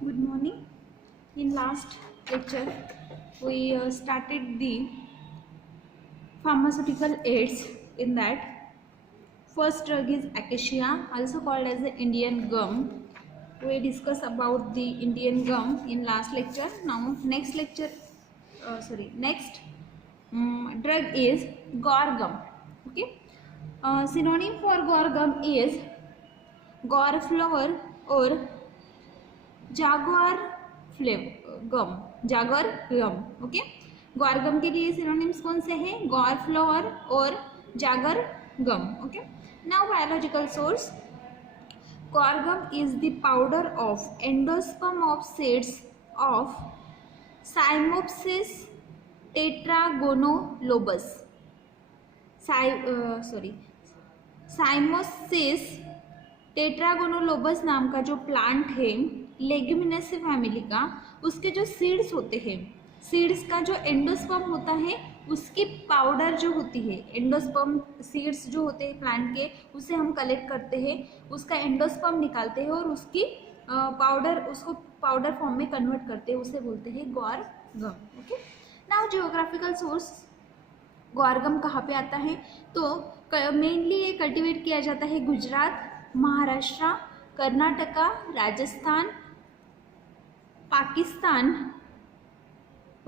Good morning. In last lecture, we started the pharmaceutical aids. In that, first drug is acacia, also called as the Indian gum. We discussed about the Indian gum in last lecture. Now, next lecture, next drug is guar gum. Okay. Synonym for guar gum is guar flower or jaguar फ्लेव gum jaguar gum okay guar gum के लिए synonyms कौन से हैं ग्वार flower और jaguar gum okay now biological source guar gum is the powder of endosperm of seeds of cyamopsis tetragonolobus cymosis tetragonolobus नाम का जो प्लांट है लेग्यूमिनेसी फैमिली का, उसके जो सीड्स होते हैं, सीड्स का जो एंडोस्पर्म होता है उसकी पाउडर जो होती है, एंडोस्पर्म सीड्स जो होते हैं प्लांट के, उसे हम कलेक्ट करते हैं, उसका एंडोस्पर्म निकालते हैं और उसकी उसको पाउडर फॉर्म में कन्वर्ट करते हैं, उसे बोलते हैं ग्वार गम okay. Now geographical source guar गम कहाँ पे आता है, तो मेनली ये कल्टिवेट किया जाता है गुजरात, महाराष्ट्र, कर्नाटका, राजस्थान, पाकिस्तान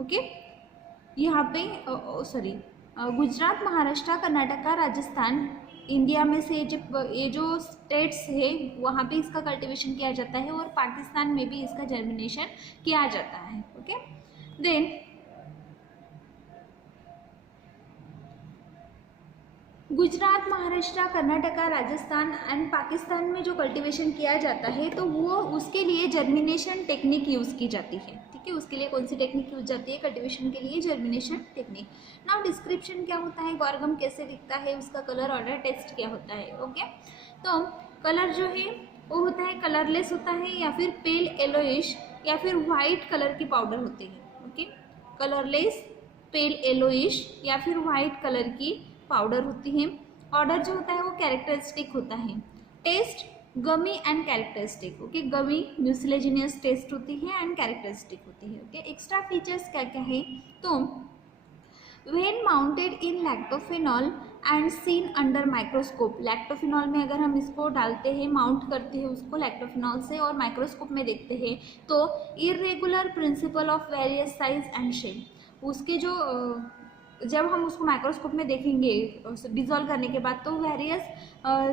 ओके यहाँ पे गुजरात, महाराष्ट्र, कर्नाटका, राजस्थान इंडिया में से ये जो स्टेट्स है वहाँ पे इसका कल्टीवेशन किया जाता है और पाकिस्तान में भी इसका जर्मिनेशन किया जाता है okay. Then Gujarat, Maharashtra, Karnataka, Rajasthan and Pakistan में जो कल्टीवेशन किया जाता है तो वो उसके लिए जर्मिनेशन टेक्निक यूज़ की जाती है, ठीक है। उसके लिए कौन सी टेक्निक यूज जाती है कल्टीवेशन के लिए, जर्मिनेशन टेक्निक। नाउ डिस्क्रिप्शन क्या होता है, ग्वार गम कैसे दिखता है, उसका कलर ऑर्डर टेस्ट क्या होता है ओके। तो कलर जो है वो होता है कलरलेस होता है या फिर पेल येलोइश या फिर वाइट कलर की पाउडर होती है ओके। कलरलेस, पेल येलोइश या फिर वाइट कलर की पाउडर होती है। ऑर्डर जो होता है वो कैरेक्टरिस्टिक होता है। Taste gummy and characteristic okay, gummy mucilaginous taste होती है एंड कैरेक्टरिस्टिक होती है ओके। एक्स्ट्रा फीचर्स क्या क्या है, तो when mounted in lactophenol and seen under microscope, lactophenol में अगर हम इसको डालते हैं, माउंट करते हैं उसको लैक्टोफेनॉल से और माइक्रोस्कोप में देखते हैं तो irregular principle of various size and shape, उसके जो जब हम उसको माइक्रोस्कोप में देखेंगे डिजोल्व करने के बाद तो वेरियस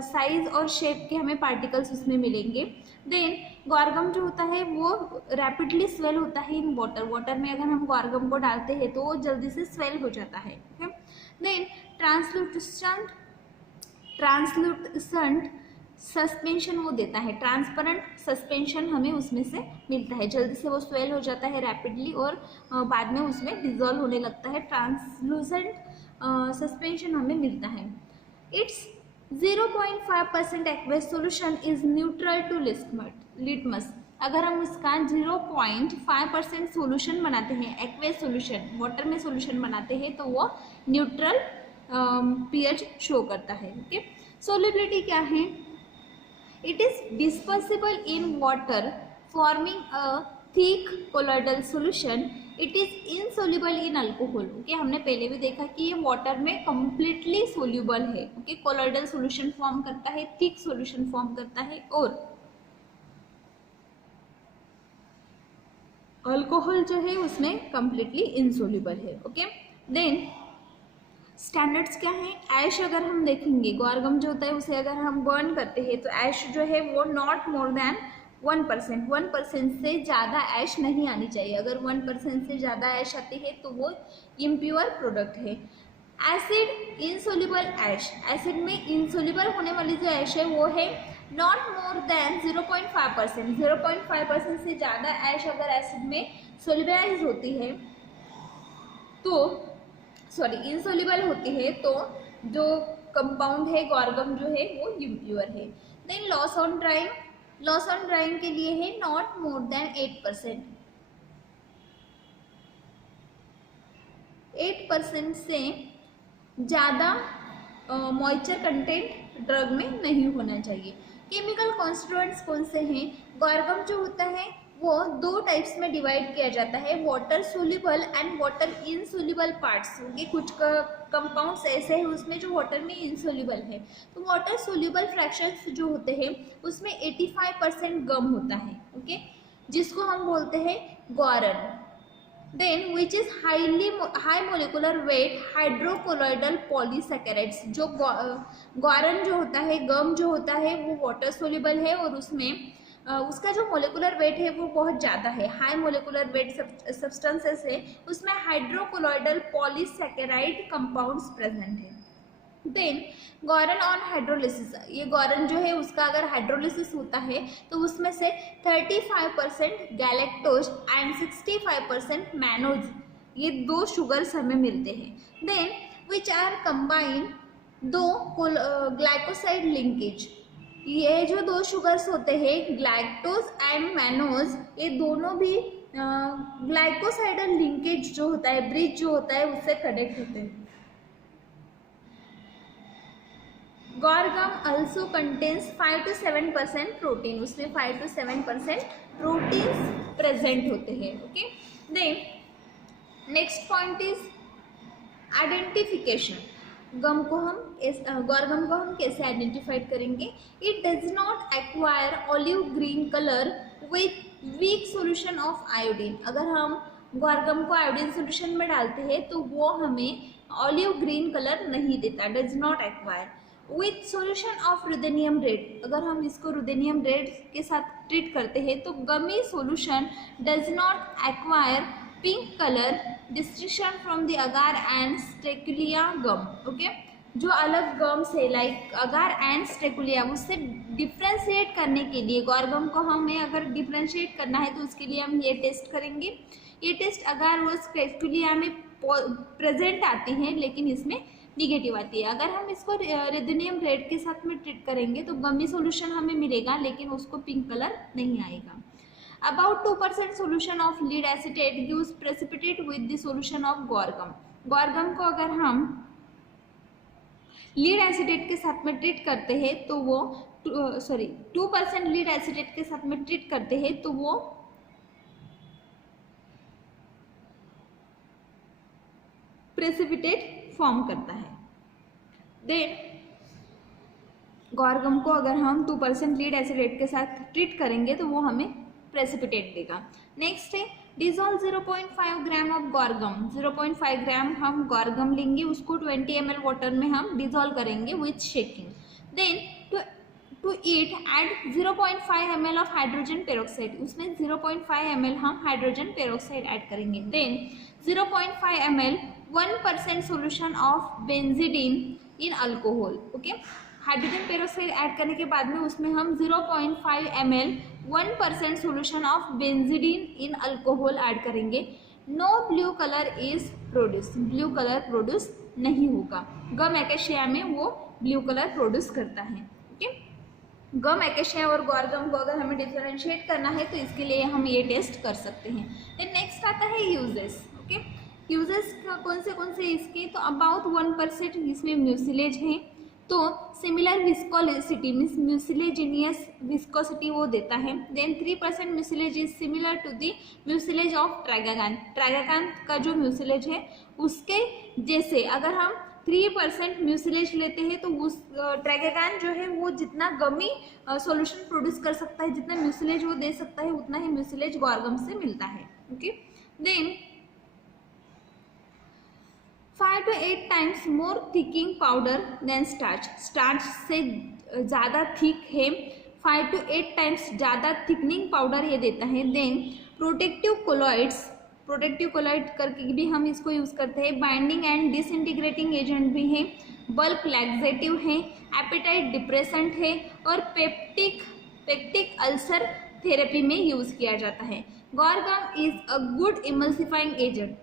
साइज और शेप के हमें पार्टिकल्स उसमें मिलेंगे। देन ग्वार गम जो होता है वो रैपिडली स्वेल होता है इन वाटर, वाटर में अगर हम ग्वार गम को डालते हैं तो वो जल्दी से स्वेल हो जाता है ओके। देन ट्रांसलूसेंट सस्पेंशन वो देता है, ट्रांसपेरेंट सस्पेंशन हमें उसमें से मिलता है, जल्दी से वो स्वेल हो जाता है रैपिडली और बाद में उसमें डिजोल्व होने लगता है, ट्रांसलूसेंट सस्पेंशन हमें मिलता है। It's 0.5% aqueous solution is neutral to litmus, अगर हम इसका 0.5% सोल्यूशन बनाते हैं, एक्वेस सोल्यूशन वाटर में सोल्यूशन बनाते हैं तो वो न्यूट्रल पीएच शो करता है ओके। सोल्युबिलिटी क्या है, it is dispersible in water forming a thick colloidal solution, it is insoluble in alcohol okay. हमने पहले भी देखा कि ये वाटर में completely soluble है ओके, colloidal solution फॉर्म करता है, thick solution फॉर्म करता है और अल्कोहल जो है उसमें completely insoluble है ओके। देन स्टैंडर्ड्स क्या है, ऐश अगर हम देखेंगे, ग्वार गम जो होता है उसे अगर हम बर्न करते हैं तो ऐश जो है वो नॉट मोर देन 1% से ज़्यादा ऐश नहीं आनी चाहिए, अगर 1% से ज़्यादा ऐश आती है तो वो इम्प्योर प्रोडक्ट है। एसिड इनसोल्यूबल ऐश, एसिड में इनसोल्यूबल होने वाली जो ऐश है वो है नॉट मोर देन 0.5%, 0.5% से ज़्यादा ऐश अगर एसिड में सोल्यूबलाइज होती है तो इंसोल्यूबल होती है तो जो कंपाउंड है ग्वार गम जो है वो इम्प्योर है। देन लॉस ऑन ड्राइंग के लिए है नॉट मोर देन 8%, 8% से ज़्यादा मॉइस्चर कंटेंट ड्रग में नहीं होना चाहिए। केमिकल कॉन्स्टिट्यूएंट्स कौन से हैं, ग्वार गम जो होता है वो दो टाइप्स में डिवाइड किया जाता है, water soluble and water insoluble parts. Okay, कुछ कंपाउंड्स ऐसे हैं उसमें जो वाटर में इनसोल्यूबल है। तो वाटर सोल्यूबल फ्रैक्शंस जो होते हैं उसमें 85% गम होता है। ओके, जिसको हम बोलते हैं guaran. Then which is high molecular weight hydrocolloidal polysaccharides. जो गॉरन जो होता है, गम जो होता है, वो वाटर सोल्यूबल है और उसमें उसका जो मोलिकुलर वेट है वो बहुत ज़्यादा है। हाई मोलिकुलर वेट सब्सटेंसेस है, उसमें हाइड्रोकोलोइडल पॉलीसैकेराइड कंपाउंड्स प्रेजेंट है। देन गॉरन ऑन हाइड्रोलिसिस, ये गॉरन जो है उसका अगर हाइड्रोलिसिस होता है तो उसमें से 35% गैलेक्टोज एंड 65% मैनोज, ये दो शुगर्स हमें मिलते हैं। देन विच आर कंबाइन दो ग्लाइकोसाइड लिंकेज, ये जो दो शुगर्स होते हैं ग्लाइक्टोज एंड मैनोज, ये दोनों भी ग्लाइकोसाइडल लिंकेज जो होता है, ब्रिज जो होता है, उससे कनेक्ट होते हैं। Guar gum also contains 5 to 7% protein, उसमें 5 to 7% प्रोटीन्स प्रेजेंट होते हैं। Okay, then next point is identification. Guar gum को हम कैसे आइडेंटिफाइड करेंगे? It does not acquire olive green colour with weak solution of iodine. अगर हम गॉरगम को आयोडीन सोल्यूशन में डालते हैं तो वो हमें ऑलिव ग्रीन कलर नहीं देता, does not acquire. With solution of ruthenium red, अगर हम इसको रुदेनियम रेड के साथ ट्रीट करते हैं तो gummy solution does not acquire pink colour distinction from the agar and sterculia gum. Okay, जो अलग गम्स है लाइक अगार एंड स्टेकुलिया, उससे डिफ्रेंशिएट करने के लिए गॉरगम को हमें अगर डिफ्रेंशिएट करना है तो उसके लिए हम ये टेस्ट करेंगे। ये टेस्ट अगार और स्टेकुलिया में प्रेजेंट आती हैं लेकिन इसमें निगेटिव आती है। अगर हम इसको रुदेनियम रेड के साथ में ट्रीट करेंगे तो गमी सोल्यूशन हमें मिलेगा लेकिन उसको पिंक कलर नहीं आएगा। About 2% solution of lead acetate gives precipitate with the solution of गॉरगम। गॉरगम को अगर हम लीड एसिटेट के साथ में ट्रीट करते हैं तो वो 2% लीड एसिटेट के साथ में ट्रीट करते हैं तो वो प्रेसिपिटेट फॉर्म करता है। देन गॉरगम को अगर हम 2% लीड एसिडेट के साथ ट्रीट करेंगे तो वो हमें प्रेसिपिटेट देगा। नेक्स्ट है डिजोल्व 0.5 ग्राम ऑफ गॉरगम। 0.5 ग्राम हम गॉरगम लेंगे, उसको 20 ml वाटर में हम डिजोल्व करेंगे with shaking. Then to it add 0.5 ml of hydrogen peroxide, उसमें 0.5 ml हम हाइड्रोजन पेरोक्साइड ऐड करेंगे। Then 0.5 ml 1% solution of benzidine in alcohol. Okay, hydrogen peroxide add करने के बाद में उसमें हम 0.5 ml 1% solution of benzidine in alcohol add करेंगे। No blue colour is produce, blue colour produce नहीं होगा। गम एकेशिया में वो ब्लू कलर प्रोड्यूस करता है। ओके, गम एकेशिया और गॉरगम को अगर हमें डिफरेंशिएट करना है तो इसके लिए हम ये टेस्ट कर सकते हैं। देन नेक्स्ट आता है यूजेस। ओके, यूजेस कौन से इसके? तो अबाउट 1% इसमें म्यूसिलेज है, तो similar viscosity means mucilaginous viscosity वो देता है। Then 3% mucilage is similar to the mucilage of tragacanth. Tragacanth का जो म्यूसिलेज है उसके जैसे अगर हम 3% म्यूसिलेज लेते हैं तो उस ट्राइगागान जो है वो जितना गमी सॉल्यूशन प्रोड्यूस कर सकता है, जितना म्यूसिलेज वो दे सकता है, उतना ही म्यूसिलेज गॉरगम से मिलता है। Okay, then 5 to 8 times more thickening powder than starch। Starch से ज़्यादा थिक है, 5 to 8 times ज़्यादा थिकनिंग पाउडर ये देता है। Then protective colloids, protective colloid करके भी हम इसको यूज़ करते हैं। बाइंडिंग एंड डिसइंटीग्रेटिंग एजेंट भी है, बल्क लैक्सेटिव है, एपेटाइट डिप्रेसेंट है और पेप्टिक अल्सर थेरेपी में यूज़ किया जाता है। Guar gum is a good emulsifying agent.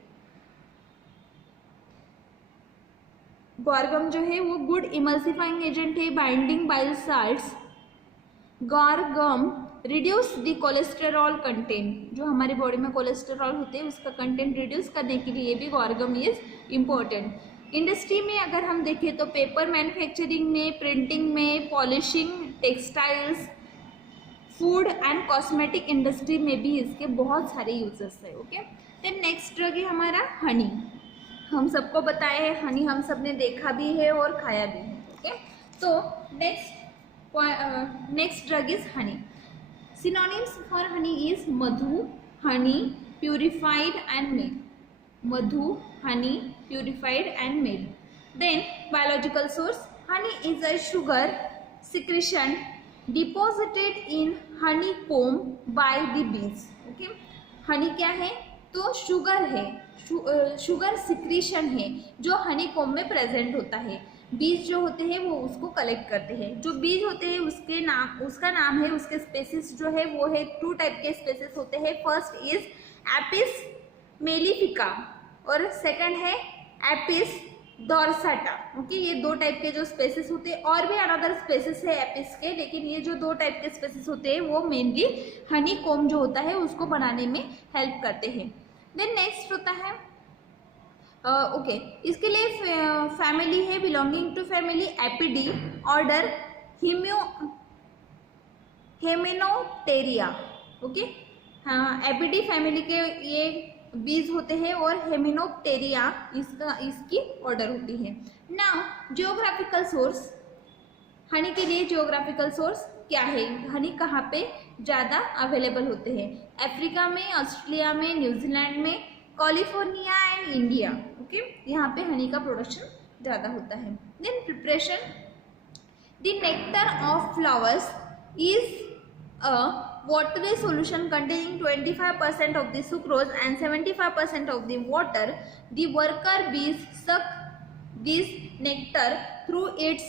Guar gum जो है वो गुड इमल्सिफाइंग एजेंट है, binding bile salts. Guar gum reduce the cholesterol content, जो हमारे बॉडी में कोलेस्टेरॉल होते हैं उसका कंटेंट रिड्यूस करने के लिए भी गॉरगम इज इम्पोर्टेंट। इंडस्ट्री में अगर हम देखें तो पेपर मैन्युफैक्चरिंग में, प्रिंटिंग में, polishing, textiles, food and cosmetic industry में भी इसके बहुत सारे यूजेस है। ओके, देन नेक्स्ट ड्रग है हमारा हनी। हम सबको बताया है हनी, हम सब ने देखा भी है और खाया भी है। ओके, तो next drug is Honey. Synonyms for honey is Madhu, Honey, purified and made. Madhu, Honey, purified and made. Then biological source, honey is a sugar secretion deposited in honeycomb by the bees. Okay, honey क्या है तो sugar है, sugar secretion है जो honeycomb में present होता है। बीज जो होते हैं वो उसको कलेक्ट करते हैं। जो बीज होते हैं उसका नाम है, उसके स्पेसिस जो है वो है, 2 टाइप के स्पेसिस होते हैं। फर्स्ट इज एपिस मेलिफिका और सेकंड है एपिस डोर्साटा। ओके, ये 2 टाइप के जो स्पेसिस होते हैं, और भी अनदर स्पेसिस है एपिस के, लेकिन ये जो 2 टाइप के स्पेसिस होते हैं वो मेनली हनी कॉम्ब जो होता है उसको बनाने में हेल्प करते हैं। देन नेक्स्ट होता है ओके, इसके लिए फैमिली है, belonging to family apidae, order hymenoptera. Okay, हाँ, एपिडी फैमिली के ये बीज होते हैं और हेमिनोप्टेरिया इसकी ऑर्डर होती है। नाउ जियोग्राफिकल सोर्स, हनी के लिए जियोग्राफिकल सोर्स क्या है, हनी कहाँ पे ज़्यादा अवेलेबल होते हैं? अफ्रीका में, ऑस्ट्रेलिया में, न्यूजीलैंड में, कैलिफोर्निया एंड इंडिया। ओके, यहाँ पे हनी का प्रोडक्शन ज़्यादा होता है। Then preparation, the nectar of flowers is a watery solution containing 25% of the sucrose and 75% of the water. The worker bees suck this nectar through its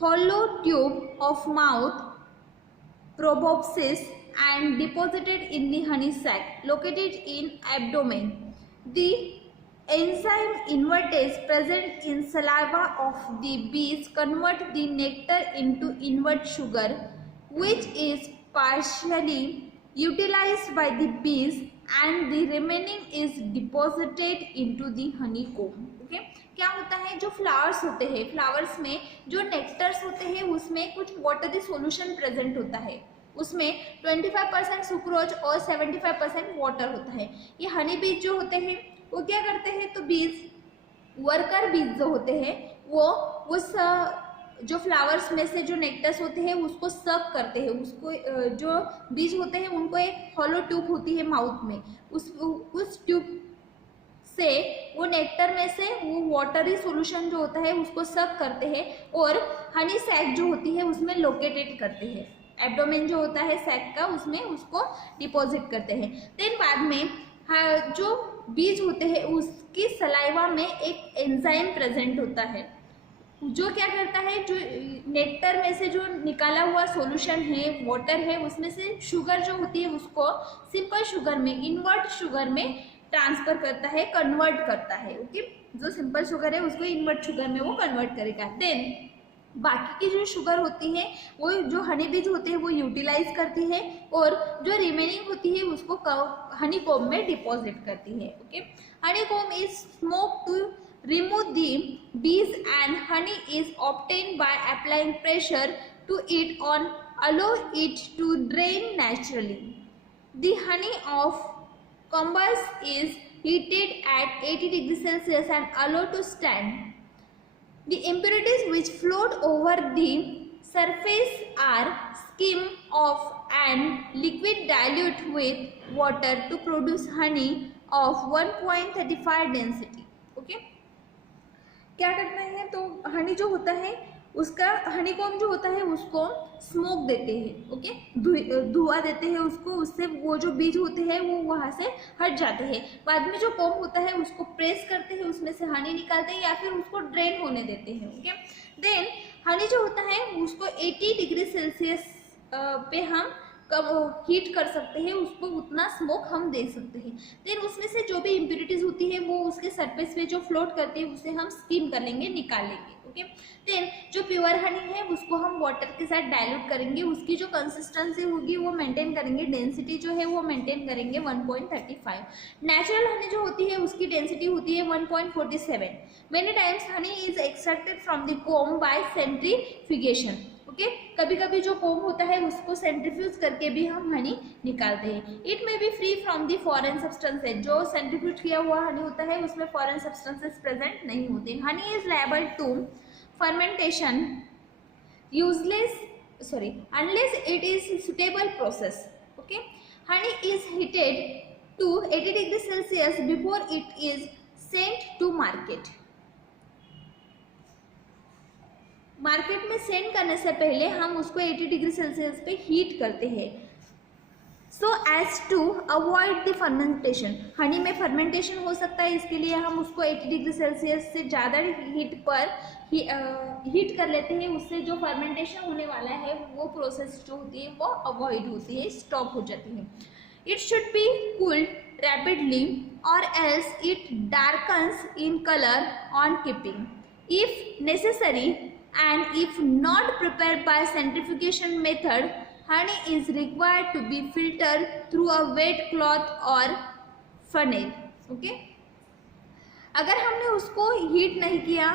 hollow tube of mouth proboscis and deposited in the honey sac located in abdomen. The enzyme invertase present in saliva of the bees convert the nectar into invert sugar, which is partially utilized by the bees and the remaining is deposited into the honeycomb. Okay, क्या होता है, जो flowers होते हैं, flowers में जो nectars होते हैं उसमें कुछ वाटरी सॉल्यूशन प्रेजेंट होता है, उसमें 25% सुक्रोज और 75% वाटर होता है। ये हनी बीज जो होते हैं वो क्या करते हैं, तो बीज, वर्कर बीज जो होते हैं वो उस जो फ्लावर्स में से जो नेक्टर्स होते हैं उसको सक करते हैं, उसको जो बीज होते हैं उनको एक हॉलो ट्यूब होती है माउथ में, उस ट्यूब से वो नेक्टर में से वो वाटरी सॉल्यूशन जो होता है उसको सक करते हैं और हनी सैक जो होती है उसमें लोकेटेड करते हैं। एब्डोमेन जो होता है सैक का, उसमें उसको डिपॉजिट करते हैं। देन बाद में जो बीज होते हैं उसकी सलाइवा में एक एंजाइम प्रेजेंट होता है जो क्या करता है, जो नेक्टर में से जो निकाला हुआ सॉल्यूशन है, वाटर है, उसमें से शुगर जो होती है उसको सिंपल शुगर में, इन्वर्ट शुगर में ट्रांसफर करता है, कन्वर्ट करता है। ओके, जो सिंपल शुगर है उसको इन्वर्ट शुगर में वो कन्वर्ट करेगा। देन बाकी की जो शुगर होती है वो जो हनी बीज होते हैं वो यूटिलाइज करती है और जो रिमेनिंग होती है उसको हनी कॉम्ब में डिपॉजिट करती है। Okay, honey comb is smoke to remove the bees and honey is obtained by applying pressure to it on allow it to drain naturally. The honey of combus is heated at 80 degrees Celsius and allowed to stand. The impurities which float over the surface are skimmed off and liquid dilute with water to produce honey of 1.35 density. Okay, क्या करना है, तो हनी जो होता है उसका, Honey comb जो होता है उसको स्मोक देते हैं। ओके, धुआं देते हैं उसको, उससे वो जो बीज होते हैं वो वहाँ से हट जाते हैं। बाद में जो कॉम्ब होता है उसको प्रेस करते हैं, उसमें से हनी निकालते हैं या फिर उसको ड्रेन होने देते हैं। ओके, देन हनी जो होता है उसको 80 डिग्री सेल्सियस पे हम कब हीट कर सकते हैं, उसको उतना स्मोक हम दे सकते हैं। देन उसमें से जो भी इम्प्योरिटीज होती है वो उसके सरफेस पे जो फ्लोट करती है उसे हम स्टीम कर लेंगे, निकाल लेंगे। ओके, देन जो प्योर हनी है उसको हम वाटर के साथ डाइल्यूट करेंगे, उसकी जो कंसिस्टेंसी होगी वो मेंटेन करेंगे, डेंसिटी जो है वो मेंटेन करेंगे 1.35। नेचुरल हनी जो होती है उसकी डेंसिटी होती है 1.47। Many times honey is extracted from the comb bye centrifugation. Okay. कभी कभी जो कोम होता है उसको सेंट्रीफ्यूज करके भी हम हनी निकालते हैं। It may be free from the foreign substances, जो सेंट्रीफ्यूज किया हुआ हनी होता है उसमें फॉरेन सब्सटेंसेस प्रेजेंट नहीं होते। Honey is liable to fermentation unless it is suitable process. Okay, honey is heated to 80 degrees Celsius before it is sent to market. Market में send करने से पहले हम उसको 80 डिग्री सेल्सियस पे हीट करते हैं, so as to avoid the fermentation. Honey में फर्मेंटेशन हो सकता है, इसके लिए हम उसको 80 डिग्री सेल्सियस से ज़्यादा हीट पर हीट कर लेते हैं। उससे जो फर्मेंटेशन होने वाला है वो प्रोसेस जो होती है वो अवॉइड होती है, स्टॉप हो जाती है। It should be cooled rapidly और else it darkens in colour on keeping if necessary, and if not prepared by centrifugation method, honey is required to be filtered through a wet cloth or funnel. Okay, अगर हमने उसको heat नहीं किया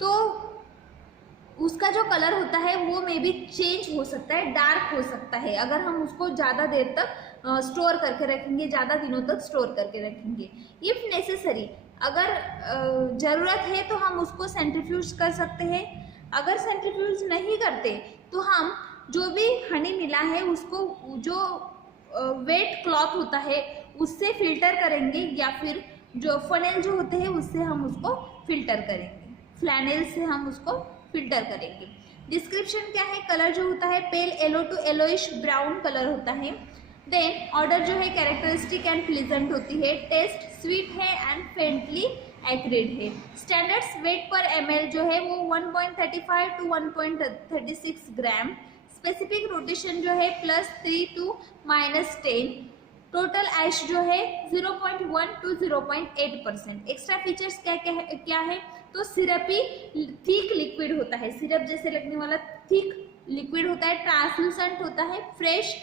तो उसका जो colour होता है वो मे बी चेंज हो सकता है, डार्क हो सकता है, अगर हम उसको ज़्यादा देर तक स्टोर करके रखेंगे, ज़्यादा दिनों तक स्टोर करके रखेंगे। इफ़ नेसेसरी, अगर ज़रूरत है तो हम उसको सेंट्रीफ्यूज कर सकते हैं। अगर सेंट्रीफ्यूज नहीं करते तो हम जो भी हनी मिला है उसको जो वेट क्लॉथ होता है उससे फिल्टर करेंगे, या फिर जो फनेल जो होते हैं उससे हम उसको फिल्टर करेंगे, फ्लैनेल से हम उसको फिल्टर करेंगे। डिस्क्रिप्शन क्या है? कलर जो होता है pale yellow to yellowish brown colour होता है। देन ऑर्डर जो है कैरेक्टरिस्टिक एंड प्लीजेंट होती है। टेस्ट स्वीट है एंड फेंटली एक्रिड है। स्टैंडर्ड्स वेट पर ml जो है वो 1.35 टू 1.36 ग्राम। स्पेसिफिक रोटेशन जो है +3 टू -10। टोटल ऐश जो है 0.1 टू 0.8%। एक्स्ट्रा फीचर्स क्या है? तो सिरपी थिक लिक्विड होता है, सिरप जैसे लगने वाला थिक लिक्विड होता है, ट्रांसलूसेंट होता है, fresh,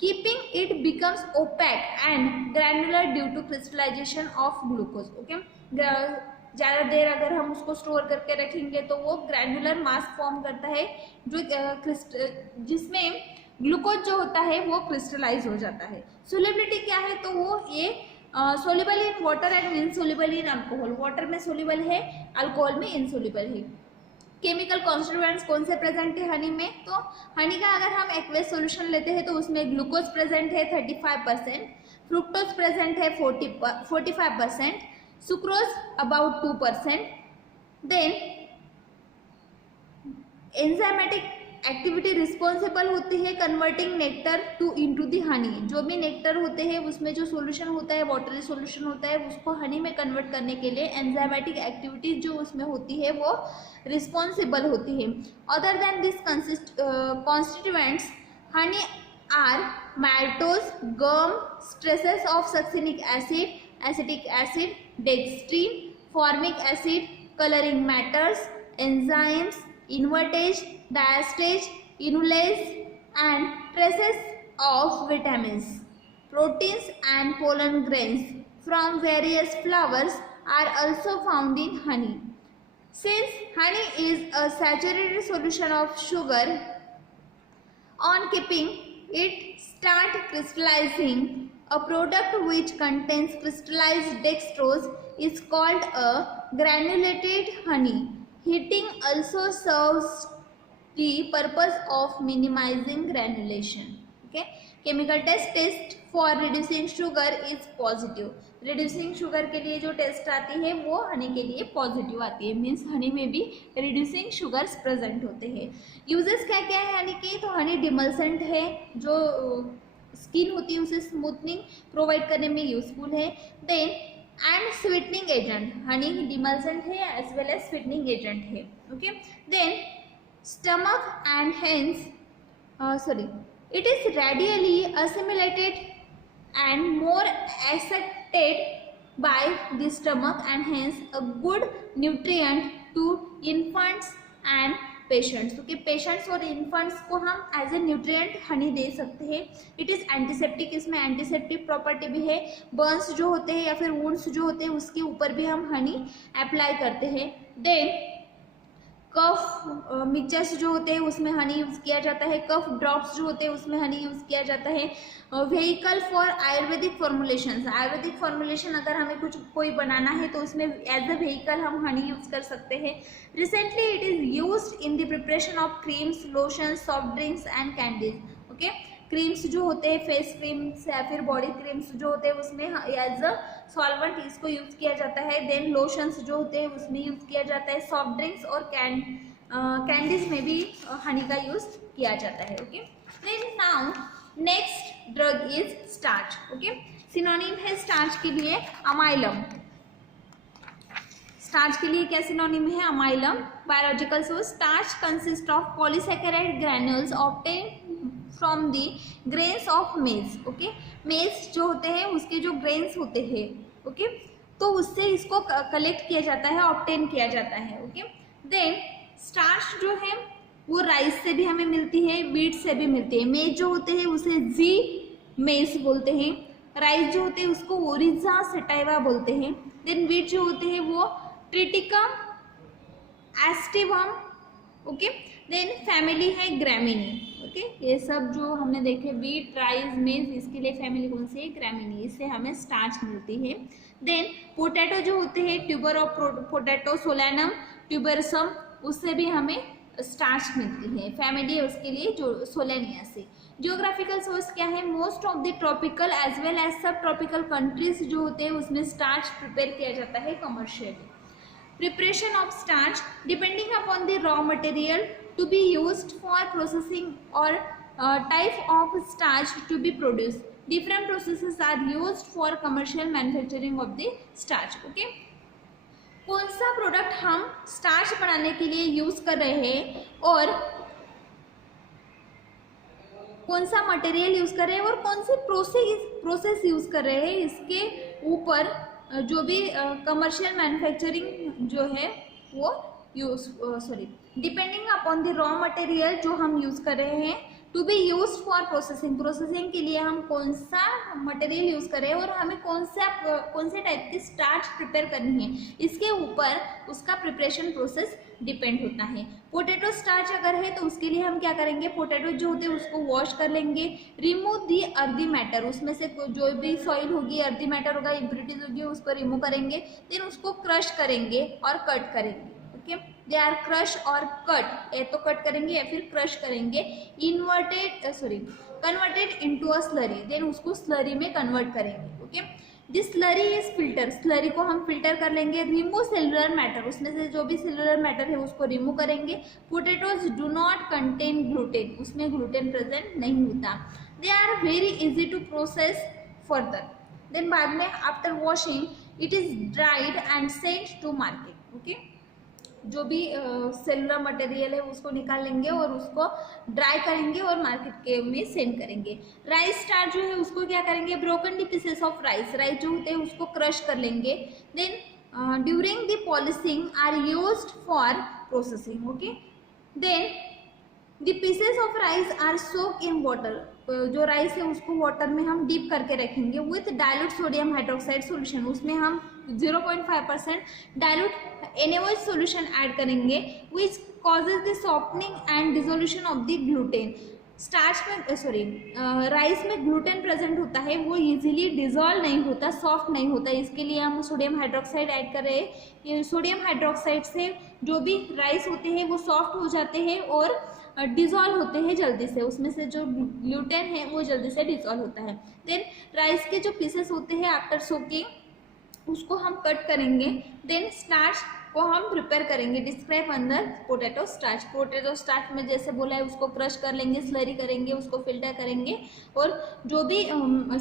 keeping it becomes opaque and granular due to crystallization of glucose. Okay, ज़्यादा देर अगर हम उसको स्टोर करके रखेंगे तो वो ग्रैनुलर मास फॉर्म करता है, जो जिसमें ग्लूकोज जो होता है वो क्रिस्टलाइज हो जाता है। सोलिबिलिटी क्या है? तो वो ये soluble in water and insoluble in alcohol. Water में सोल्यूबल है, अल्कोहल में इनसोल्यूबल है। केमिकल कॉन्स्टिट्यूएंट्स कौन से प्रेजेंट है हनी में? तो हनी का अगर हम एक्वेस सॉल्यूशन लेते हैं तो उसमें ग्लूकोज प्रेजेंट है 35%, फ्रुक्टोज प्रेजेंट है 45%, sucrose about 2%। Then enzymatic activity responsible होती है converting nectar to into the honey. जो भी नेक्टर होते हैं उसमें जो सॉल्यूशन होता है, वाटरी सॉल्यूशन होता है, उसको हनी में कन्वर्ट करने के लिए एंजाइमेटिक एक्टिविटी जो उसमें होती है वो रिस्पॉन्सिबल होती है। Other than this constituents honey are maltose, gum, traces of succinic acid, acetic acid, dextrin, formic acid, colouring matters, enzymes, invertage, diastase, inulase and traces of vitamins, proteins and pollen grains from various flowers are also found in honey. Since honey is a saturated solution of sugar, on keeping it start crystallizing. A product which contains crystallized dextrose is called a granulated honey. Heating also serves the purpose of minimizing granulation. Okay, chemical test for reducing sugar is positive. reducing sugar के लिए जो test आती है वो हनी के लिए positive आती है, मीन्स हनी में भी reducing sugars प्रेजेंट होते हैं। यूजेस क्या क्या है हनी के? तो हनी डिमल्सेंट है, जो स्किन होती है उसे स्मूथनिंग प्रोवाइड करने में यूजफुल है। Then and sweetening agent, honey demulcent है as well as sweetening agent है। Okay, then stomach and hence it is readily assimilated and more accepted by the stomach and hence a good nutrient to infants and patients. Okay, patients और infants को हम as a nutrient honey दे सकते हैं। It is antiseptic, इसमें antiseptic property भी है। Burns जो होते हैं या फिर वुंड्स जो होते हैं उसके ऊपर भी हम हनी अप्लाई करते हैं। देन कफ मिक्सचर्स जो होते हैं उसमें हनी यूज़ किया जाता है, कफ ड्रॉप्स जो होते हैं उसमें हनी यूज़ किया जाता है। Vehicle for Ayurvedic formulation, Ayurvedic formulation अगर हमें कुछ बनाना है तो उसमें एज अ व्हीकल हम हनी यूज़ कर सकते हैं। Recently it is used in the preparation of creams, lotion, soft drinks and candies. Okay, creams जो होते हैं, फेस क्रीम्स या फिर बॉडी क्रीम्स जो होते हैं उसमें एज अ सॉल्वेंट इसको यूज़ किया जाता है। देन लोशंस जो होते हैं उसमें यूज़ किया जाता है। सॉफ्ट ड्रिंक्स और कैंडीज में भी हनी का यूज़ किया जाता है। Okay, then now next drug is starch. Okay, synonym है स्टार्च के लिए अमाइलम। स्टार्च के लिए क्या सिनोनिम है? Amylum. Biological source, starch consist of polysaccharide granules obtain from the grains of maize. Okay, maize जो होते हैं उसके जो ग्रेन्स होते हैं, ओके, तो उससे इसको कलेक्ट किया जाता है, ऑब्टेन किया जाता है। ओके, देन स्टार्च जो है वो राइस से भी हमें मिलती है, बीट से भी मिलती है। मेज जो होते हैं उसे जी मेज बोलते हैं, राइस जो होते हैं उसको ओरिजा सेटाइवा बोलते हैं। देन बीट जो होते हैं वो Triticum aestivum. Okay, then family है ग्रैमिनी। ओके, ये सब जो हमने देखे बीट, राइस, मेज, इसके लिए फैमिली कौन सी है? ग्रैमिनी। इससे हमें स्टार्च मिलती है। देन पोटैटो जो होते हैं, ट्यूबर ऑफ पोटैटो, सोलैनम ट्यूबरसम, उससे भी हमें स्टार्च मिलती है। फैमिली है उसके लिए जो सोलेनिया से। जियोग्राफिकल सोर्स क्या है? Most of the tropical as well as subtropical countries जो होते हैं उसमें स्टार्च प्रिपेयर किया जाता है commercially. Preparation of starch depending upon the raw material to be used for processing or type of starch to be produced. Different processes are used for commercial manufacturing of the starch. Okay, कौन सा product हम starch बनाने के लिए use कर रहे हैं और कौन सा मटेरियल यूज कर रहे हैं और कौन सी प्रोसेस यूज कर रहे हैं, इसके ऊपर जो भी कमर्शियल मैन्युफैक्चरिंग जो है वो depending upon the raw material जो हम यूज़ कर रहे हैं to be use for processing, processing के लिए हम कौन सा मटेरियल यूज़ कर रहे हैं और हमें कौन से टाइप की स्टार्च प्रिपेयर करनी है, इसके ऊपर उसका प्रिपरेशन प्रोसेस डिपेंड होता है। पोटैटो स्टार्च अगर है तो उसके लिए हम क्या करेंगे? पोटैटो जो होते हैं उसको वॉश कर लेंगे, रिमूव दी अर्दी मैटर, उसमें से जो भी सॉइल होगी, अर्दी मैटर होगा, इम्प्योरिटीज होगी, उसको रिमूव करेंगे। देन उसको क्रश करेंगे और कट करेंगे। ओके, दे आर क्रश और कट, या तो कट करेंगे या फिर क्रश करेंगे। Converted into a slurry, then उसको स्लरी में कन्वर्ट करेंगे। Okay, this slurry is filter, slurry को हम फिल्टर कर लेंगे। रिमूव सेलुलर मैटर, उसमें से जो भी सेलुलर मैटर है उसको रिमूव करेंगे। Potatoes do not contain gluten, उसमें ग्लूटेन प्रेजेंट नहीं होता। They are very easy to process further. Then बाद में after washing it is dried and sent to market. Okay, जो भी सेलुलर मटेरियल है उसको निकाल लेंगे और उसको ड्राई करेंगे और मार्केट के में सेंड करेंगे। राइस स्टार्च जो है उसको क्या करेंगे? Broken the pieces of rice, rice जो होते हैं उसको क्रश कर लेंगे। Then during the polishing are used for processing. Okay, then the pieces of rice are soak in water, जो राइस है उसको वाटर में हम डीप करके रखेंगे with dilute sodium hydroxide solution, उसमें हम 0.5% डाइल्यूट NaOH सोल्यूशन ऐड करेंगे which causes the softening and dissolution of the gluten. Starch में राइस में ग्लूटेन प्रेजेंट होता है, वो इजीली डिजोल्व नहीं होता, सॉफ्ट नहीं होता, इसके लिए हम सोडियम हाइड्रोक्साइड ऐड कर रहे हैं। ये सोडियम हाइड्रोक्साइड से जो भी राइस होते हैं वो सॉफ्ट हो जाते हैं और डिज़ोल्व होते हैं जल्दी से, उसमें से जो ग्लूटेन है वो जल्दी से डिज़ोल्व होता है। देन राइस के जो पीसेस होते हैं आफ्टर सोकिंग उसको हम कट करेंगे। देन स्टार्च को हम प्रिपेयर करेंगे। डिस्क्राइब अंदर पोटैटो स्टार्च, पोटैटो स्टार्च में जैसे बोला है उसको क्रश कर लेंगे, स्लरी करेंगे, उसको फिल्टर करेंगे और जो भी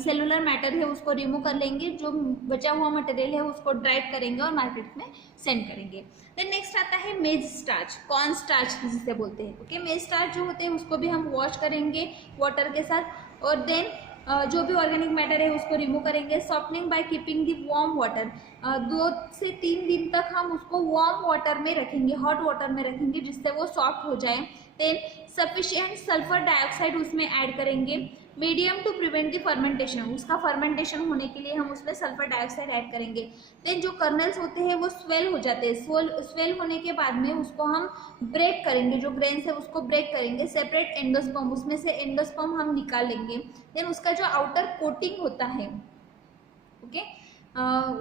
सेलुलर मैटर है उसको रिमूव कर लेंगे, जो बचा हुआ मटेरियल है उसको ड्राइड करेंगे और मार्केट में सेंड करेंगे। देन नेक्स्ट आता है मेज स्टार्च, कॉर्न स्टार्च जिसे बोलते हैं। ओके, मेज स्टार्च जो होते हैं उसको भी हम वॉश करेंगे वाटर के साथ और देन जो भी ऑर्गेनिक मैटर है उसको रिमूव करेंगे। Softening by keeping the warm water, 2 से 3 दिन तक हम उसको वार्म वाटर में रखेंगे, हॉट वाटर में रखेंगे जिससे वो सॉफ्ट हो जाए। देन सफिशिएंट सल्फर डाइऑक्साइड उसमें ऐड करेंगे। Medium to prevent the fermentation, उसका फर्मेंटेशन होने के लिए हम उसमें सल्फर डाइऑक्साइड ऐड करेंगे। देन जो कर्नल्स होते हैं वो स्वेल हो जाते हैं, स्वेल होने के बाद में उसको हम ब्रेक करेंगे, जो ग्रेन्स है उसको ब्रेक करेंगे, सेपरेट एंडोस्पर्म, उसमें से एंडोस्पर्म हम निकाल लेंगे। देन उसका जो आउटर कोटिंग होता है, ओके,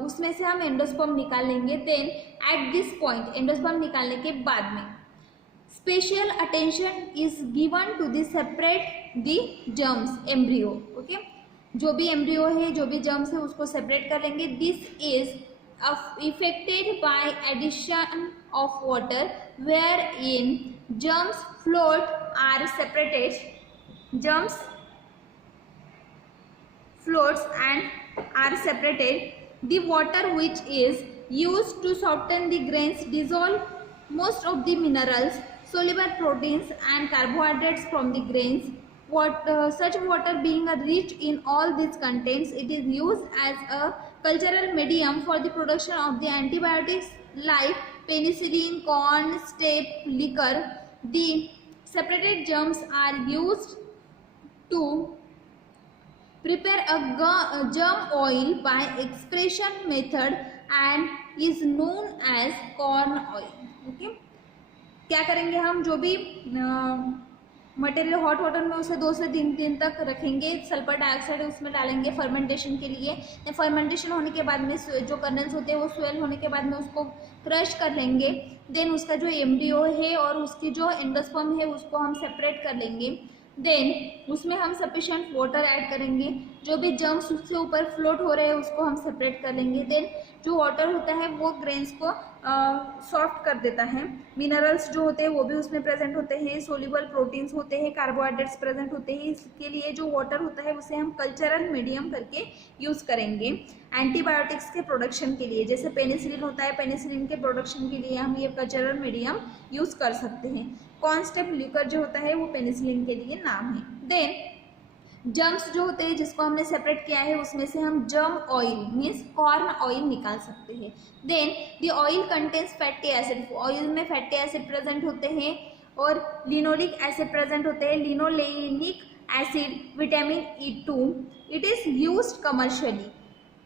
उसमें से हम एंडोस्पर्म निकाल लेंगे। Then at this point endosperm निकालने के बाद में special attention is given to the separate the germs embryo, okay, जो भी एम्ब्रियो है, जो भी जर्म्स है उसको सेपरेट कर लेंगे। This is effected by addition of water where in germs float are separated, germs floats and are separated. The water which is used to soften the grains dissolve most of the minerals, soluble proteins and carbohydrates from the grains. Such water being rich in all these contents, it is used as a cultural medium for the production of the antibiotics like penicillin, corn, steppe, liquor. The separated germs are used to prepare a germ oil by expression method and is known as corn oil, okay. क्या करेंगे हम, जो भी material hot water में उसे 2 से 3 दिन तक रखेंगे, सल्फर डाइऑक्साइड उसमें डालेंगे फर्मेंटेशन के लिए। फर्मेंटेशन होने के बाद में जो कर्नल्स होते हैं वो स्वेल होने के बाद में उसको क्रश कर लेंगे। देन उसका जो एम्ब्रियो है और उसकी जो एंडोस्पर्म है उसको हम सेपरेट कर लेंगे। देन उसमें हम सफिशिएंट वाटर ऐड करेंगे, जो भी जर्म्स उससे ऊपर फ्लोट हो रहे हैं उसको हम सेपरेट कर लेंगे। देन जो वाटर होता है वो ग्रेन्स को सॉफ्ट कर देता है, मिनरल्स जो होते हैं वो भी उसमें प्रेजेंट होते हैं, सोल्यूबल प्रोटीन्स होते हैं, कार्बोहाइड्रेट्स प्रेजेंट होते हैं। इसके लिए जो वाटर होता है उसे हम कल्चरल मीडियम करके यूज़ करेंगे एंटीबायोटिक्स के प्रोडक्शन के लिए। जैसे पेनिसिलिन होता है, पेनिसिलिन के प्रोडक्शन के लिए हम ये कल्चरल मीडियम यूज़ कर सकते हैं। कॉन्स्टेप लिकर जो होता है वो पेनिसिलिन के लिए नाम है। देन जर्म्स जो होते हैं जिसको हमने सेपरेट किया है उसमें से हम germ oil means corn oil निकाल सकते हैं। Then the oil contains fatty acid, oil में फैटी एसिड प्रेजेंट होते हैं और लिनोलिक एसिड प्रेजेंट होते हैं, linolenic acid, vitamin E2। It is used commercially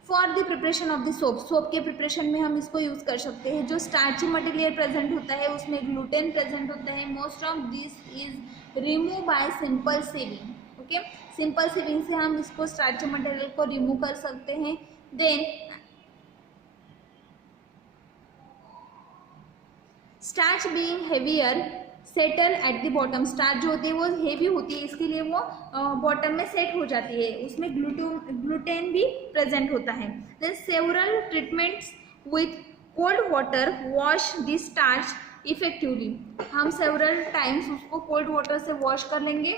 for the preparation of the soap, soap के प्रिपरेशन में हम इसको यूज़ कर सकते हैं। जो स्टार्ची मटेरियल प्रेजेंट होता है उसमें ग्लूटेन प्रेजेंट होता है। Most of this is remove by simple sieving, okay, simple sieving से हम इसको स्टार्ची मटेरियल को रिमूव कर सकते हैं। Then starch being heavier settle at the bottom, starch जो होती है वो हेवी होती है इसके लिए वो बॉटम में सेट हो जाती है, उसमें ग्लूटेन भी प्रेजेंट होता है। Then several treatments with cold water wash the starch effectively, हम सेवरल टाइम्स उसको कोल्ड वाटर से वॉश कर लेंगे।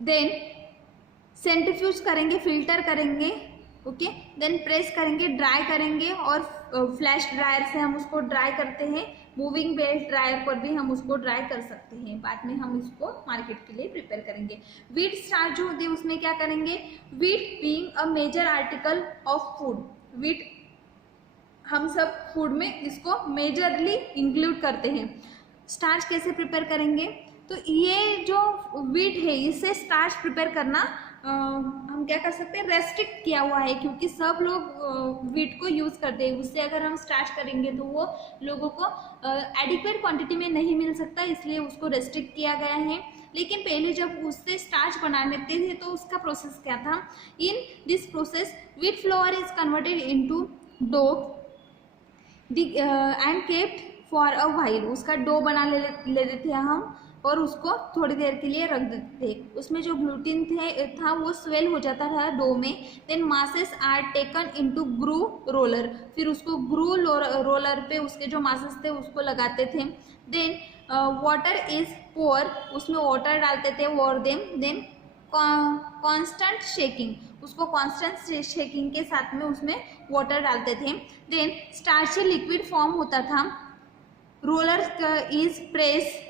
देन सेंट्रीफ्यूज करेंगे, फिल्टर करेंगे, ओके, देन प्रेस करेंगे, ड्राई करेंगे और फ्लैश ड्रायर से हम उसको ड्राई करते हैं। मूविंग बेल्ट ड्रायर पर भी हम उसको ड्राई कर सकते हैं। बाद में हम इसको मार्केट के लिए प्रिपेयर करेंगे। व्हीट स्टार्च जो होती है उसमें क्या करेंगे, wheat being a major article of food, wheat हम सब फूड में इसको मेजरली इंक्लूड करते हैं। स्टार्च कैसे प्रिपेयर करेंगे, तो ये जो व्हीट है इससे स्टार्च प्रिपेयर करना हम क्या कर सकते हैं, रेस्ट्रिक्ट किया हुआ है, क्योंकि सब लोग व्हीट को यूज़ करते हैं। उससे अगर हम स्टार्च करेंगे तो वो लोगों को एडिक्वेट क्वांटिटी में नहीं मिल सकता, इसलिए उसको रेस्ट्रिक्ट किया गया है। लेकिन पहले जब उससे स्टार्च बनाते थे तो उसका प्रोसेस क्या था, in this process wheat flour is converted into dough and kept for a while, उसका डो बना लेते थे हम और उसको थोड़ी देर के लिए रख देते थे। उसमें जो ग्लूटीन था वो स्वेल हो जाता था डो में। Then masses are taken into groove roller, फिर उसको ग्रू रोलर पे उसके जो मासेस थे उसको लगाते थे। देन वाटर इज पोर, उसमें वाटर डालते थे और देन कॉन्स्टेंट शेकिंग, उसको कॉन्स्टेंट शेकिंग के साथ में उसमें वाटर डालते थे। देन स्टार्ची लिक्विड फॉर्म होता था, roller is press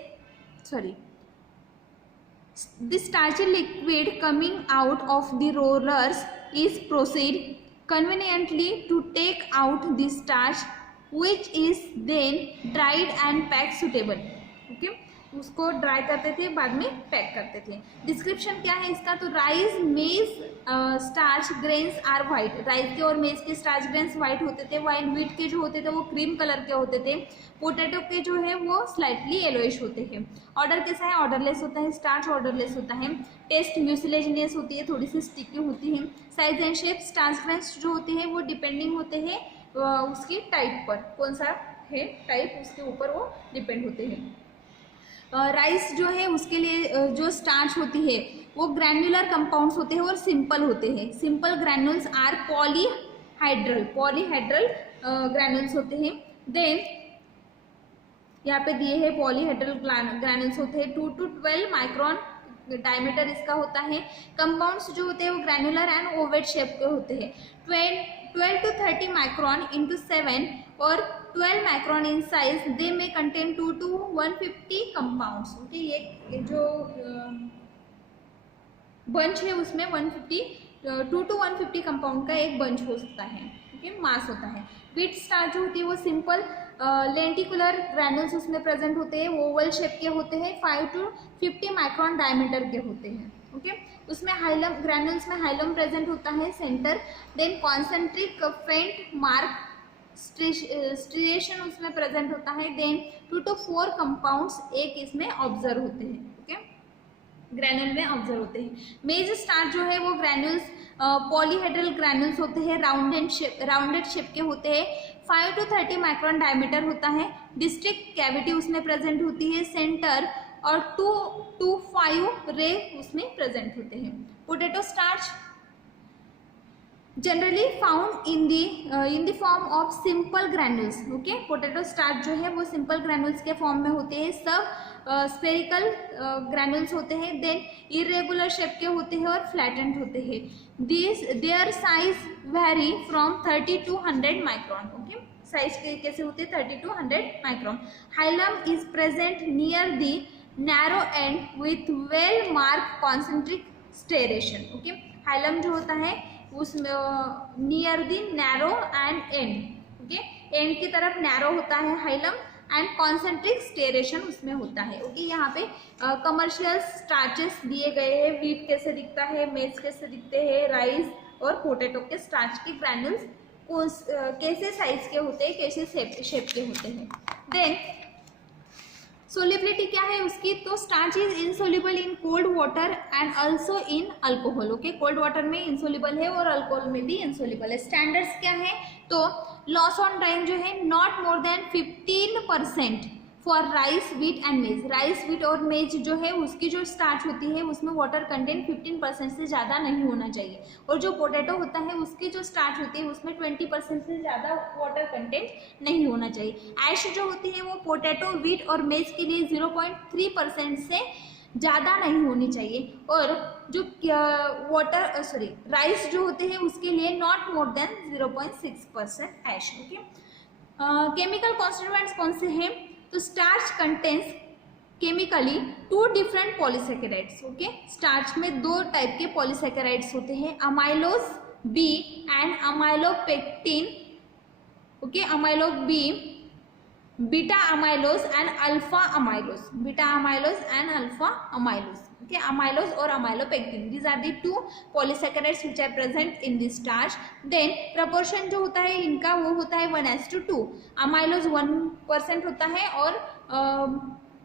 the starchy liquid coming out of the rollers is proceed conveniently to take out the starch which is then dried and packed suitable, okay। उसको dry करते थे, बाद में pack करते थे। Description क्या है इसका, तो rice maize starch grains are white, rice के और मेज के स्टार्च ग्रेन्स वाइट होते थे, वाइल व्हीट के जो होते थे वो क्रीम कलर के होते थे, पोटैटो के जो है वो स्लाइटली येलोइश होते हैं। ऑर्डर कैसा है, ऑर्डरलेस होता है, स्टार्च ऑर्डरलेस होता है, टेस्ट म्यूसिलेजिनियस होती है, थोड़ी सी स्टिकी होती है। Size and shape starch grains जो होते हैं वो डिपेंडिंग होते हैं उसकी टाइप पर, कौन सा है टाइप उसके ऊपर वो डिपेंड होते हैं। राइस जो है उसके लिए जो स्टार्च होती है वो ग्रैन्युलर कंपाउंड्स होते हैं और सिंपल होते हैं। Simple granules are polyhedral granules होते हैं। देन यहाँ पे दिए हैं पॉलीहाइड्रल ग्रैन्युल्स होते हैं, 2 to 12 माइक्रोन डायमीटर इसका होता है। कंपाउंड्स जो होते हैं वो ग्रैन्युलर एंड ओवेट शेप के होते हैं। 12 to 30 माइक्रोन इंटू 7 और 12 माइक्रोन इन साइज, दे में कंटेन 2 to 150 कंपाउंड्स। ओके, ये जो बंच है उसमें 2 to 150 कंपाउंड का एक बंच हो सकता है। ओके, मास होता है। व्हीट स्टार्च जो होती है वो सिंपल लेंटिकुलर ग्रैन्युल्स उसमें प्रेजेंट होते हैं, ओवल शेप के होते हैं, 5 to 50 माइक्रोन डायमीटर के होते हैं। ओके, उसमें हाइलम ग्रैन्युल्स में हाइलम प्रेजेंट होता है सेंटर, देन कॉन्सेंट्रिक फेंट मार्क स्ट्रिएशन उसमें प्रेजेंट होता है, देन 2 to 4 कंपाउंड्स एक इसमें ऑब्जर्व होते हैं। ओके, ग्रैन्युल में ऑब्जर्व होते हैं। मेज स्टार्च जो है वो ग्रैन्युल्स पॉलीहेड्रल ग्रैन्युल्स होते हैं, राउंडेड शेप के होते हैं, 5 to 30 माइक्रोन डायमीटर होता है, डिस्ट्रिक्ट कैविटी उसमें प्रेजेंट होती है, सेंटर और 2 to 5 रे उसमें प्रेजेंट होते हैं। Potato starch generally found in the form of simple ग्रैन्युल्स। Okay, potato starch जो है वो सिंपल ग्रैन्युल्स के फॉर्म में होते हैं, सब स्फेरिकल ग्रैन्युल्स होते हैं, देन इरेगुलर शेप के होते हैं और फ्लैटेंड होते हैं। Their size vary from 30 to 100 micron. Okay, size कैसे होते हैं, 30 to 100 micron. Hilum is present near the narrow end with well mark concentric striation. Okay, hilum जो होता है उस near the narrow end and, okay, end की तरफ narrow होता है हाइलम एंड कॉन्सेंट्रिक स्टेरेशन उसमें होता है। ओके, यहाँ पे कमर्शियल स्टार्चेस दिए गए हैं, व्हीट कैसे दिखता है, मेज कैसे दिखते हैं, राइस और पोटैटो के स्टार्च के ग्रैन्युल्स कैसे साइज के होते हैं, कैसे शेप के होते हैं। देन सोलिबिलिटी क्या है उसकी, तो starch is insoluble in cold water and also in alcohol. Okay, cold water में इनसोल्यूबल है और अल्कोहल में भी इनसोल्यूबल है। स्टैंडर्ड्स क्या है, तो लॉस ऑन ड्राइंग जो है not more then 15% for rice wheat and मेज। राइस व्हीट और मेज जो है उसकी जो स्टार्च होती है उसमें वाटर कंटेंट 15% से ज़्यादा नहीं होना चाहिए, और जो पोटैटो होता है उसकी जो स्टार्च होती है उसमें 20% से ज़्यादा वाटर कंटेंट नहीं होना चाहिए। ऐश जो होती है वो पोटैटो व्हीट और मेज के लिए 0.3% से ज़्यादा नहीं होनी चाहिए, और जो राइस जो होते हैं उसके लिए not more than 0.6% ash. Okay, chemical constituents कौन से हैं, तो starch contains chemically 2 different polysaccharides. Okay, starch में 2 टाइप के पॉलीसेकेराइड्स होते हैं, amylose B and amylopectin. Okay, amylo B, beta amylose and alpha amylose, beta amylose and alpha amylose. Okay, amylose और amylopectin, these are the 2 polysaccharides which are present in this starch. Then proportion जो होता है इनका वो होता है 1:2। Amylose 1% होता है और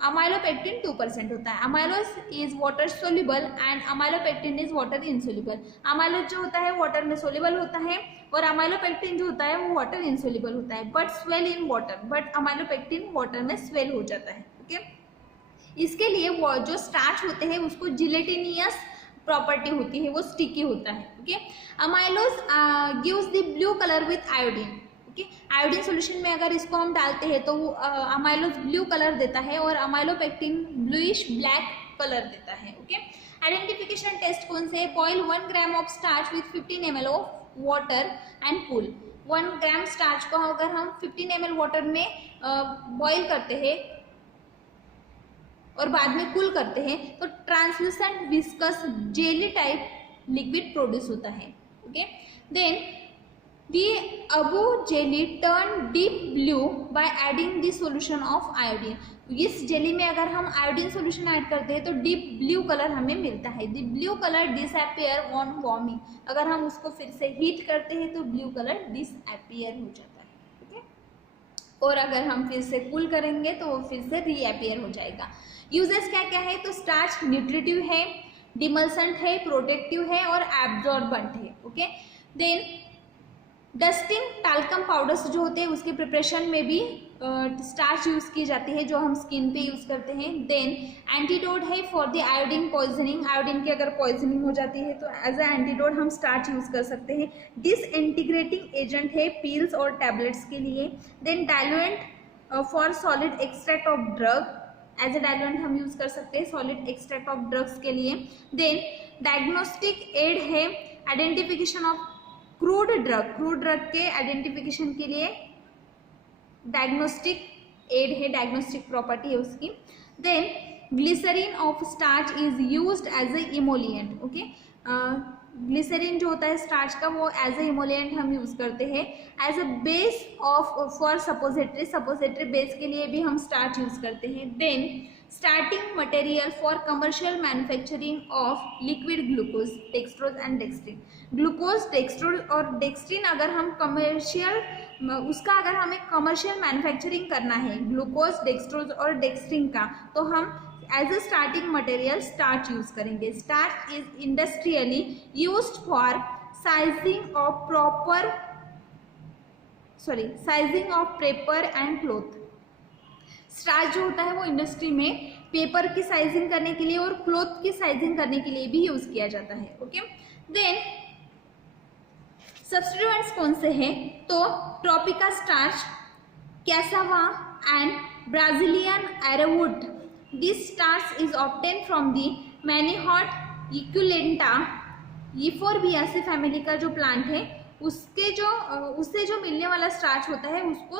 अमाइलोपेक्टिन 2% होता है। Amylose is water soluble and amylopectin is water insoluble. Amylose जो होता है वाटर में सोल्यूबल होता है और अमाइलोपेक्टिन जो होता है वो वाटर इनसोल्यूबल होता है, but swell in water, but amylopectin water में स्वेल हो जाता है। ओके, इसके लिए वो जो स्टार्च होते हैं उसको जिलेटिनियस प्रॉपर्टी होती है, वो स्टिकी होता है। Okay, amylose gives the blue colour with iodine. Okay, iodine solution में अगर इसको हम डालते हैं तो वो अमाइलोज ब्लू कलर देता है और अमाइलोपेक्टिन ब्लूइश ब्लैक कलर देता है। ओके, आइडेंटिफिकेशन टेस्ट कौन से है, boil 1 gram of starch with 15 ml of water and cool. 1 gram starch को अगर हम 15 ml वाटर में बॉइल करते हैं और बाद में कूल करते हैं तो translucent viscous jelly type liquid produce होता है। Okay, then The abu jelly turn deep blue by adding the solution of iodine. इस जेली में अगर हम आयोडीन सोल्यूशन ऐड करते हैं तो डीप ब्लू कलर हमें मिलता है. The blue colour disappear on warming. अगर हम उसको फिर से हीट करते हैं तो ब्लू कलर डिसअपियर हो जाता है. ठीक है. और अगर हम फिर से कूल करेंगे तो वो फिर से रीअपियर हो जाएगा. यूजेस क्या क्या है? तो स्टार्च न्यूट्रिटिव है, डिमल्सेंट है, प्रोटेक्टिव है और एब्जॉर्बेंट है. Okay. Then dusting talcum powders जो होते हैं उसके प्रिपरेशन में भी स्टार्च यूज़ की जाती है जो हम स्किन पे यूज़ करते हैं. देन एंटीडोट है for the iodine poisoning. Iodine की अगर पॉइजनिंग हो जाती है तो एज अ एंटीडोट हम स्टार्च यूज़ कर सकते हैं. डिसइंटीग्रेटिंग एजेंट है पील्स और टैबलेट्स के लिए. Then diluent for solid extract of drug. As a diluent हम यूज़ कर सकते हैं सॉलिड एक्सट्रैक्ट ऑफ ड्रग्स के लिए. देन डायग्नोस्टिक एड है आइडेंटिफिकेशन ऑफ क्रूड ड्रग के आइडेंटिफिकेशन के लिए डायग्नोस्टिक एड है, डायग्नोस्टिक प्रॉपर्टी है उसकी. Then glycerin of starch is used as a emollient. Okay. Glycerin जो होता है स्टार्च का वो एज ए इमोलिएंट हम यूज़ करते हैं. As a base of for suppository base के लिए भी हम स्टार्च यूज़ करते हैं. Then starting material for commercial manufacturing of liquid glucose, dextrose and dextrin. Glucose, dextrose और डेक्सट्रिन अगर हम उसका अगर हमें कमर्शियल मैन्युफैक्चरिंग करना है ग्लूकोज, डेक्सट्रोज और डेक्सट्रिन का, तो हम as a starting material starch use करेंगे. Starch is industrially used for sizing of paper and cloth. Starch जो होता है वो इंडस्ट्री में पेपर की साइजिंग करने के लिए और क्लॉथ की साइजिंग करने के लिए भी यूज किया जाता है. ओके. देन सब्स्टिट्यूएंट्स कौन से हैं? तो tapioca starch, cassava and Brazilian arrowroot. This starch is obtain from the manihot esculenta. Euphorbiaceae family का जो प्लांट है उससे जो मिलने वाला स्टार्च होता है उसको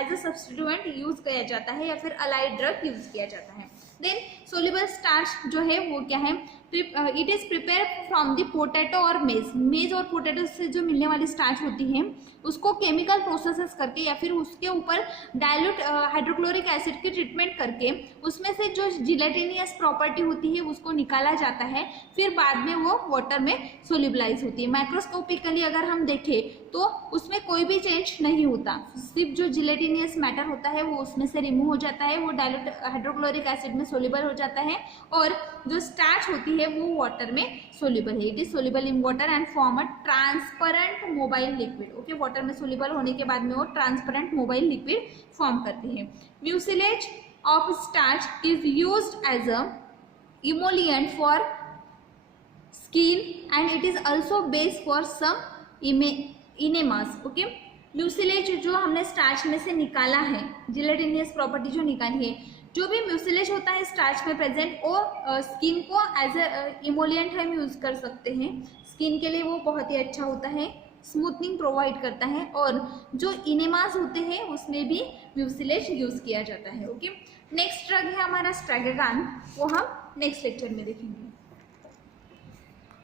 एज अ सब्स्टिट्यूएंट यूज किया जाता है या फिर अलाइड ड्रग यूज किया जाता है. देन सोल्यूबल स्टार्च जो है वो क्या है? It is prepare from the potato और मेज और पोटैटो से जो मिलने वाली स्टार्च होती है उसको केमिकल प्रोसेसेस करके या फिर उसके ऊपर डाइल्यूट हाइड्रोक्लोरिक एसिड की ट्रीटमेंट करके उसमें से जो जिलेटिनियस प्रॉपर्टी होती है उसको निकाला जाता है. फिर बाद में वो वाटर में सोल्यूबलाइज होती है. माइक्रोस्कोपिकली अगर हम देखें तो उसमें कोई भी चेंज नहीं होता, सिर्फ जो जिलेटिनियस मैटर होता है वो उसमें से रिमूव हो जाता है, वो डाइल्यूट हाइड्रोक्लोरिक एसिड में सोल्यूबल हो जाता है और जो स्टार्च होती है वो वाटर में सोल्यूबल है. It is soluble in water and form a transparent mobile liquid. Okay. Water में सोल्यूबल होने के बाद में वो ट्रांसपेरेंट मोबाइल लिक्विड फॉर्म करती है. Mucilage of starch is used as a emollient for skin and it is also base for some enemas. Okay. Mucilage जो हमने स्टार्च में से निकाला है, जिलेटिनियस प्रॉपर्टी जो निकाली है, जो भी म्यूसिलेज होता है स्टार्च में प्रेजेंट वो स्किन को एज ए इमोलिएंट हम यूज़ कर सकते हैं. स्किन के लिए वो बहुत ही अच्छा होता है, स्मूथनिंग प्रोवाइड करता है और जो इनेमास होते हैं उसमें भी म्यूसिलेज यूज़ किया जाता है. ओके. नेक्स्ट ड्रग है हमारा स्ट्रैगागान, वो हम नेक्स्ट लेक्चर में देखेंगे.